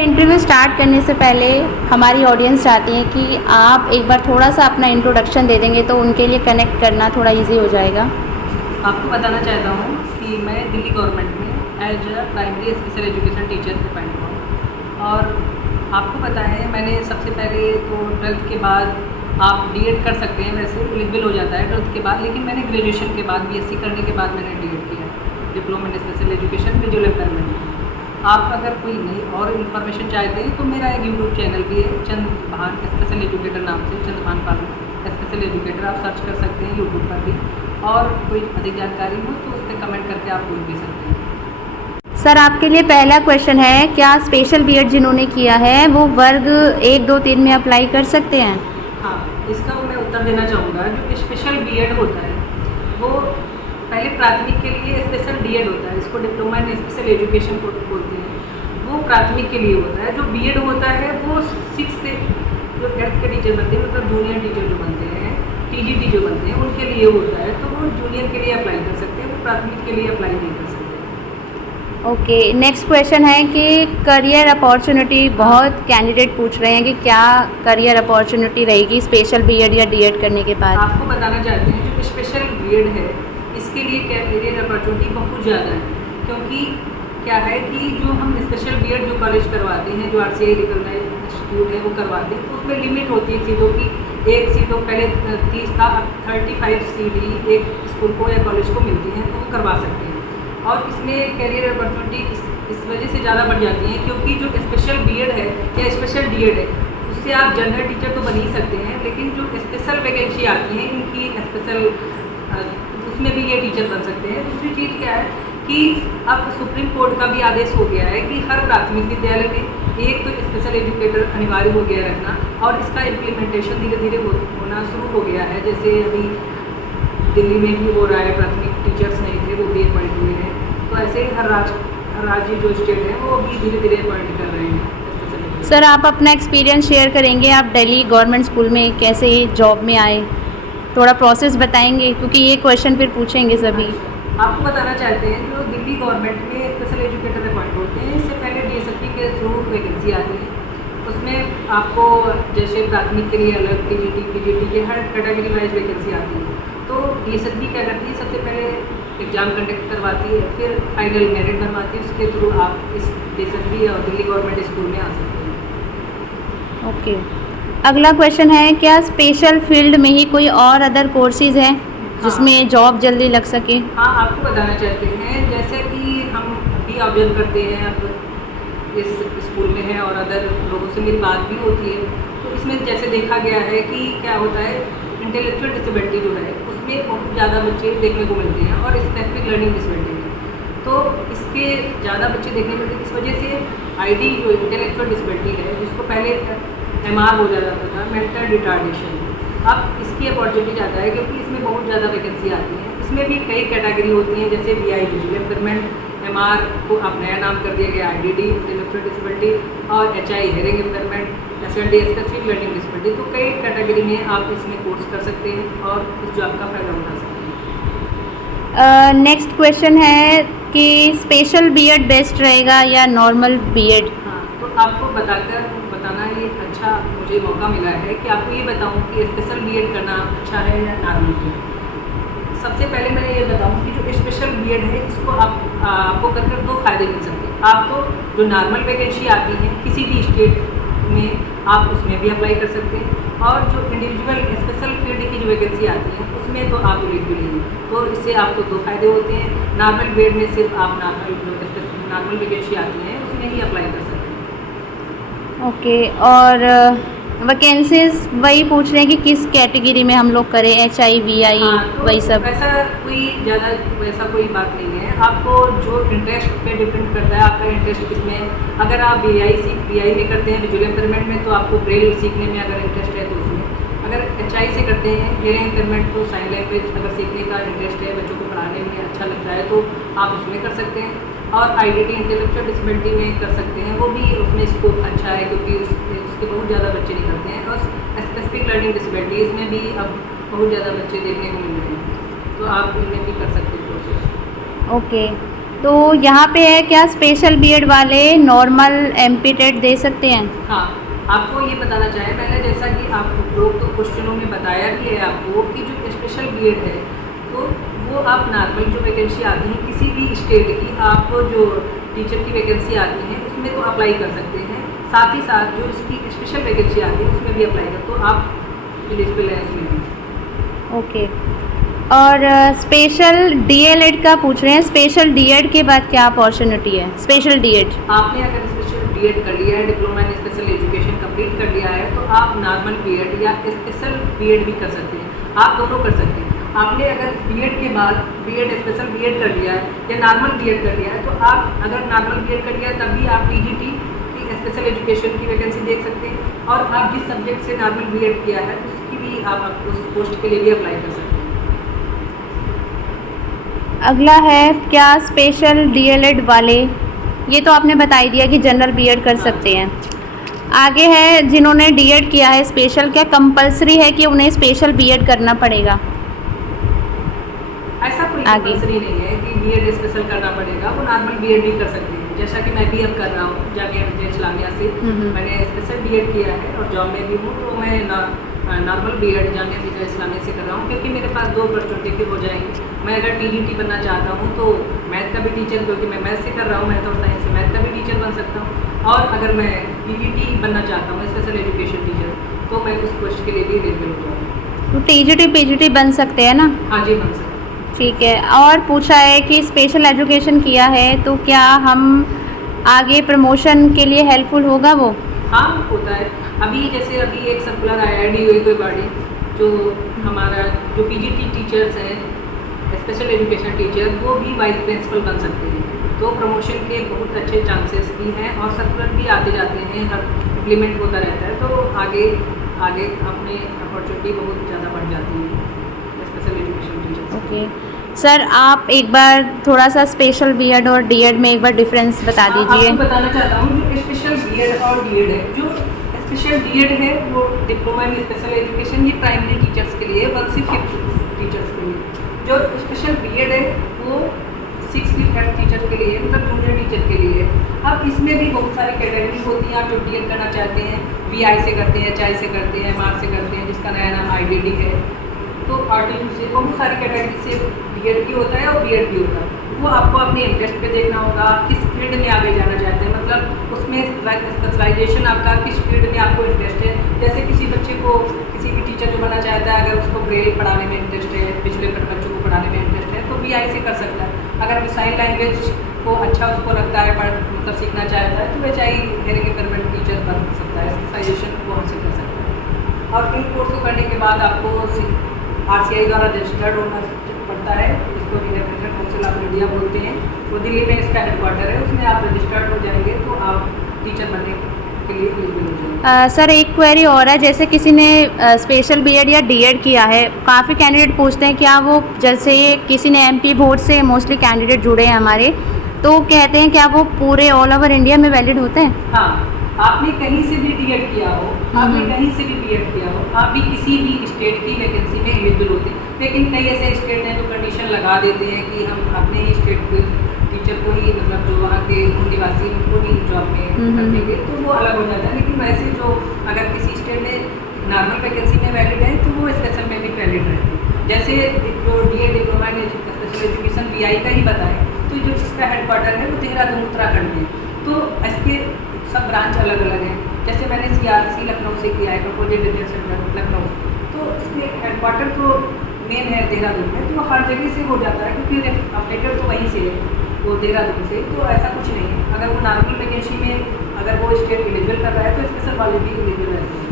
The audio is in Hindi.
इंटरव्यू स्टार्ट करने से पहले हमारी ऑडियंस चाहती है कि आप एक बार थोड़ा सा अपना इंट्रोडक्शन दे देंगे तो उनके लिए कनेक्ट करना थोड़ा इजी हो जाएगा। आपको बताना चाहता हूँ कि मैं दिल्ली गवर्नमेंट में as a primary special education teacher appoint हुआ और आपको पता है मैंने सबसे पहले तो 12th के बाद आप बीएड कर सकते हैं, वैसे एलिजिबल हो जाता है 12th के बाद, लेकिन मैंने ग्रेजुएशन के बाद बीएससी करने के बाद मैंने बीएड किया, diploma in special education visual impairment. आप अगर कोई नई और इन्फॉर्मेशन चाहते हैं तो मेरा एक यूट्यूब चैनल भी है, चंद्रभान स्पेशल एजुकेटर नाम से, चंद्रभान पाल स्पेशल एजुकेटर आप सर्च कर सकते हैं यूट्यूब पर भी। और कोई अधिक जानकारी हो तो उस पर कमेंट करके आप पूछ भी सकते हैं। सर आपके लिए पहला क्वेश्चन है, क्या स्पेशल बीएड जिन्होंने किया है वो वर्ग 1, 2, 3 में अप्लाई कर सकते हैं? हाँ, इसका मैं उत्तर देना चाहूँगा। जो स्पेशल बीएड होता है वो पहले प्राथमिक के लिए स्पेशल डीएड होता है, इसको डिप्लोमा इन स्पेशल एजुकेशन बोलते हैं, वो प्राथमिक के लिए होता है। जो बीएड होता है वो 6 से जो 8th के टीचर बनते हैं, मतलब जूनियर टीचर जो बनते हैं, टीजीटी जो बनते हैं, उनके लिए होता है। तो वो जूनियर के लिए अप्लाई कर सकते हैं, वो प्राथमिक के लिए अप्लाई नहीं कर सकते। ओके, नेक्स्ट क्वेश्चन है कि करियर अपॉर्चुनिटी बहुत कैंडिडेट पूछ रहे हैं कि क्या करियर अपॉर्चुनिटी रहेगी स्पेशल बीएड या डीएड करने के बाद? आपको बताना चाहते हैं जो स्पेशल बीएड है इसके लिए करियर अपॉर्चुनिटी बहुत ज़्यादा है, क्योंकि क्या है कि जो हम स्पेशल बीएड जो कॉलेज करवाते हैं, जो आरसीआई रिकॉग्नाइज्ड इंस्टीट्यूट है वो करवाते हैं, तो उसमें लिमिट होती है सीटों की। एक सीटों पहले 30 था, अब 35 सीट ही एक स्कूल को या कॉलेज को मिलती हैं, तो वो करवा सकते हैं। और इसमें करियर अपॉर्चुनिटी इस वजह से ज़्यादा बढ़ जाती हैं क्योंकि जो स्पेशल बीएड है या स्पेशल डीएड है उससे आप जनरल टीचर तो बन ही सकते हैं, लेकिन जो स्पेशल वैकेंसी आती है इनकी स्पेशल उसमें भी ये टीचर बन सकते हैं। दूसरी चीज़ क्या है कि अब सुप्रीम कोर्ट का भी आदेश हो गया है कि हर प्राथमिक विद्यालय में एक तो स्पेशल एजुकेटर अनिवार्य हो गया रखना, और इसका इम्प्लीमेंटेशन धीरे धीरे होना शुरू हो गया है। जैसे अभी दिल्ली में भी हो रहा है, प्राथमिक टीचर्स नहीं थे वो भी अपॉइंट हुए हैं, तो ऐसे ही हर राज्य जो स्टेट है वो भी धीरे धीरे अपॉइंट कर रहे हैं। सर आप अपना एक्सपीरियंस शेयर करेंगे, आप दिल्ली गवर्नमेंट स्कूल में कैसे जॉब में आए, थोड़ा प्रोसेस बताएंगे क्योंकि ये क्वेश्चन फिर पूछेंगे सभी। आपको बताना चाहते हैं जो दिल्ली गवर्नमेंट में स्पेशल एजुकेटर अपॉइंट होते हैं, इससे पहले डीएसएसपी के थ्रू वैकेंसी आती है, उसमें आपको जैसे प्राथमिक के लिए अलग, टीजीटी पीजीटी के हर कैटेगरी वाइज वैकेंसी आती है। तो डीएसएसपी क्या करती है, सबसे पहले एग्ज़ाम कंडक्ट करवाती है, फिर फाइनल मेरिट बनवाती है, उसके थ्रू आप इस डीएसएसपी और दिल्ली गवर्नमेंट स्कूल में आ सकते हैं। ओके, अगला क्वेश्चन है, क्या स्पेशल फील्ड में ही कोई और अदर कोर्सेज हैं जिसमें जॉब जल्दी लग सके? हाँ, आपको बताना चाहते हैं जैसे कि हम भी ऑब्जर्व करते हैं, अब इस स्कूल में है और अदर लोगों से मेरी बात भी होती है, तो इसमें जैसे देखा गया है कि क्या होता है, इंटेलेक्चुअल डिसेबिलिटी जो है उसमें बहुत ज़्यादा बच्चे देखने को मिलते हैं और स्पेसिफिक लर्निंग डिसेबिलिटी में तो इसके ज़्यादा बच्चे देखने को मिलते हैं। इस वजह से आईडी जो इंटेलेक्चुअल डिसेबिलिटी है, जिसको पहले एमआर हो जाता था, मेंटल रिटार्डेशन, अब इसकी अपॉर्चुनिटी ज़्यादा है क्योंकि इसमें बहुत ज़्यादा वैकेंसी आती है। इसमें भी कई कैटेगरी होती हैं, जैसे वीआई विजुअल इम्पेयरमेंट, एमआर को अब नया नाम कर दिया गया आईडीडी इंटेलेक्चुअल डिसेबिलिटी, और HI hearing impairment, SLD specific learning disability. तो कई कैटेगरी में आप इसमें कोर्स कर सकते हैं और इस जॉब का फायदा उठा सकते हैं। नेक्स्ट क्वेश्चन है कि स्पेशल बीएड बेस्ट रहेगा या नॉर्मल बीएड? हाँ, तो आपको बताना ये अच्छा मुझे मौका मिला है कि आपको ये बताऊं कि स्पेशल बीएड करना अच्छा है या नॉर्मल बीएड। सबसे पहले मैं ये बताऊं कि जो स्पेशल बीएड है इसको आपको कर 2 फायदे मिल सकते हैं। आपको जो नॉर्मल वैकेंसी आती है किसी भी स्टेट में आप उसमें भी अप्लाई कर सकते हैं, और जो इंडिविजुअल स्पेशल फील्ड की जो वैकेंसी आती है उसमें तो आप एलिजिबल नहीं हैं। तो इससे आपको 2 फायदे होते हैं। नॉर्मल बीएड में सिर्फ आप नॉर्मल वैकेंसी आती है उसमें ही अप्लाई कर सकते हैं। ओके, और वैकेंसीज वही पूछ रहे हैं कि किस कैटेगरी में हम लोग करें, एचआई वीआई? हाँ, तो वही सब? वैसा कोई बात नहीं है। आपको जो इंटरेस्ट पे डिपेंड करता है, आपका इंटरेस्ट किसमें। अगर आप वीआई में करते हैं विजुअल इम्पेयरमेंट में, तो आपको ब्रेल सीखने में अगर इंटरेस्ट है तो उसमें। अगर एचआई से करते हैं हियरिंग इम्पेयरमेंट, तो साइन लैंग्वेज अगर सीखने का इंटरेस्ट है, बच्चों को पढ़ाने में अच्छा लगता है तो आप उसमें कर सकते हैं। और आईडीडी इंटेलेक्चुअल डिसेबिलिटी में कर सकते हैं, वो भी उसमें स्कोप अच्छा है क्योंकि उसके बहुत ज़्यादा बच्चे निकलते हैं। और स्पेसिफिक लर्निंग डिसेबिलिटी इसमें भी अब बहुत ज़्यादा बच्चे देखने को मिल रहे हैं, तो आप इनमें भी कर सकते हैं कोर्सेज। ओके, तो यहाँ पे है क्या स्पेशल बीएड वाले नॉर्मल एमपी टेट दे सकते हैं? हाँ, आपको ये बताना चाहें मैंने, जैसा कि आप लोग तो क्वेश्चनों में बताया भी है आपको कि जो स्पेशल बीएड है तो वो आप नॉर्मल जो वैकेंसी आती है किसी भी स्टेट की, आप जो टीचर की वैकेंसी आती है उसमें तो अप्लाई कर सकते हैं, साथ ही साथ जो इसकी स्पेशल वैकेंसी आती है उसमें भी अप्लाई कर, तो आप एलिजिबल हैं इसमें भी। ओके। और स्पेशल डीएलएड का पूछ रहे हैं, स्पेशल डीएड के बाद क्या अपॉर्चुनिटी है? स्पेशल डीएड आपने अगर स्पेशल बीएड कर लिया है, diploma in special education complete कर लिया है, तो आप नॉर्मल बीएड या स्पेशल बीएड भी कर सकते हैं, आप दोनों कर सकते हैं। आपने अगर बीएड के बाद बीएड स्पेशल बीएड कर लिया है या नॉर्मल बीएड कर लिया है, तो आप अगर नॉर्मल बीएड कर लिया है तब भी आप टीजीटी की स्पेशल एजुकेशन की वैकेंसी देख सकते हैं, और आप जिस सब्जेक्ट से नॉर्मल बीएड किया है उसकी भी आप उस पोस्ट के लिए भी अप्लाई कर सकते हैं। अगला है क्या स्पेशल डीएलएड वाले, ये तो आपने बता ही दिया कि जनरल बीएड कर सकते हैं। आगे है जिन्होंने डीएड किया है स्पेशल, क्या कंपलसरी है कि उन्हें स्पेशल बीएड करना पड़ेगा? ऐसा कोई आगे कंपल्सरी नहीं है कि बीएड स्पेशल करना पड़ेगा, वो नॉर्मल बीएड भी कर सकते हैं, जैसा कि मैं भी अब कर रहा हूँ जामिया मिल्लिया इस्लामिया से मैंने स्पेशल बीएड किया है और जॉब में भी हूँ, तो मैं नॉर्मल बीएड जामिया मिल्लिया इस्लामिया से कर रहा हूँ, क्योंकि मेरे पास दो अपॉर्चुनिटी की हो जाएंगी। मैं अगर टीजीटी बनना चाहता हूँ तो मैथ का भी टीचर, क्योंकि मैं मैथ से कर रहा हूँ, मैथ और साइंस से मैथ का भी टीचर बन सकता हूँ, और अगर मैं टीजीटी बनना चाहता हूँ स्पेशल एजुकेशन टीचर, तो मैं उस पोस्ट के लिए भी एलिजिबल हो जाऊँगा। तो टीजीटी पीजीटी बन सकते हैं ना? हाँ जी, बन सकता। ठीक है। और पूछा है कि स्पेशल एजुकेशन किया है तो क्या हम आगे प्रमोशन के लिए हेल्पफुल होगा वो? हाँ, होता है। अभी जैसे अभी एक सर्कुलर आया है डीओई कोई बॉडी, जो हमारा जो पीजीटी टीचर्स हैं स्पेशल एजुकेशन टीचर, वो भी वाइस प्रिंसिपल बन सकते हैं, तो प्रमोशन के बहुत अच्छे चांसेस भी हैं, और सर्कुलर भी आते जाते हैं, हर इम्प्लीमेंट होता रहता है, तो आगे आगे अपने अपॉर्चुनिटी बहुत ज़्यादा बढ़ जाती है special education teacher. Okay sir, आप एक बार थोड़ा सा स्पेशल बीएड और डीएड में एक बार डिफरेंस बता दीजिए। आपको बताना चाहता हूँ जो स्पेशल बीएड और डीएड है, जो स्पेशल डीएड है वो डिप्लोमा इन स्पेशल एजुकेशन, ये प्राइमरी टीचर्स के लिए 1 से 5 टीचर्स के लिए। जो स्पेशल बीएड है वो 6 से 8 टीचर के लिए, मतलब जूनियर टीचर के लिए। अब इसमें भी बहुत सारी कैटेगरी होती हैं, आप जो डीएड करना चाहते हैं वीआई से करते हैं, एचआई से करते हैं, मार्क से करते हैं, जिसका नया नाम आईडीडी है, तो आर्टिकल से बहुत सारी कैटेगरी से बीएड भी होता है और बीएड भी होता है। वो आपको अपने इंटरेस्ट पे देखना होगा, किस फील्ड में आगे जाना चाहते हैं, मतलब उसमें स्पेशलाइजेशन आपका किस फील्ड में आपको इंटरेस्ट है। जैसे किसी बच्चे को किसी भी टीचर जो बनना चाहता है, अगर उसको ब्रेल पढ़ाने में इंटरेस्ट है, पिछले बच्चों को पढ़ाने में इंटरेस्ट है, तो बीआई से कर सकता है। अगर साइन लैंग्वेज को अच्छा उसको लगता है, मतलब सीखना चाहता है, तो एचआई यानी कि गवर्नमेंट टीचर बन सकता है, स्पेशलाइजेशन वो हमसे कर सकता है। और इन कोर्स को करने के बाद आपको आरसीआई द्वारा रजिस्टर्ड होना पड़ता है, इसको इंडिपेंडेंट काउंसिल ऑफ इंडिया बोलते हैं, वो दिल्ली में इसका हेडक्वार्टर है, उसमें आप रजिस्टर्ड हो जाएंगे तो आप टीचर बनने के लिए एलिजिबल हो जाएंगे। सर एक क्वेरी और है, जैसे किसी ने स्पेशल बीएड या डीएड किया है, काफ़ी कैंडिडेट पूछते हैं क्या वो, जैसे किसी ने एमपी बोर्ड से मोस्टली कैंडिडेट जुड़े हैं हमारे, तो कहते हैं क्या वो पूरे ऑल ओवर इंडिया में वैलिड होते हैं? हाँ, आपने कहीं से भी डीएड किया हो, आपने कहीं से भी बीएड किया हो, आप भी किसी भी स्टेट की वैकेंसी में एलिजिबल होते हैं। लेकिन कई ऐसे स्टेट हैं जो कंडीशन लगा देते हैं कि हम अपने ही स्टेट के टीचर को ही, मतलब जो वहाँ के मूल निवासी उनको ही जॉब में कर देंगे, तो वो अलग हो जाता है। लेकिन वैसे जो अगर किसी स्टेट में नॉर्मल वैकेंसी में वैलिड है तो वो स्पेशल में भी वैलिड रहती है। जैसे जो D Ed diploma in special education बीआई का ही बताएं, तो जो इसका हेडक्वार्टर है वो देहरादून उत्तराखंड में, तो इसके सब ब्रांच अलग अलग हैं। जैसे मैंने सीआरसी लखनऊ से किया है, प्रपोजेड रिजल्ट सेंटर लखनऊ, तो इसके हेडक्वार्टर तो मेन है देहरादून में, तो हर जगह से हो जाता है क्योंकि अपडेटर तो वहीं से है, वो देहरादून से, तो ऐसा कुछ नहीं है। अगर वो नॉर्मल वैकेंसी में अगर वो स्टेट एलिजिबल कर रहा है तो स्पेशल वाले भी एलिजिबल रहते हैं।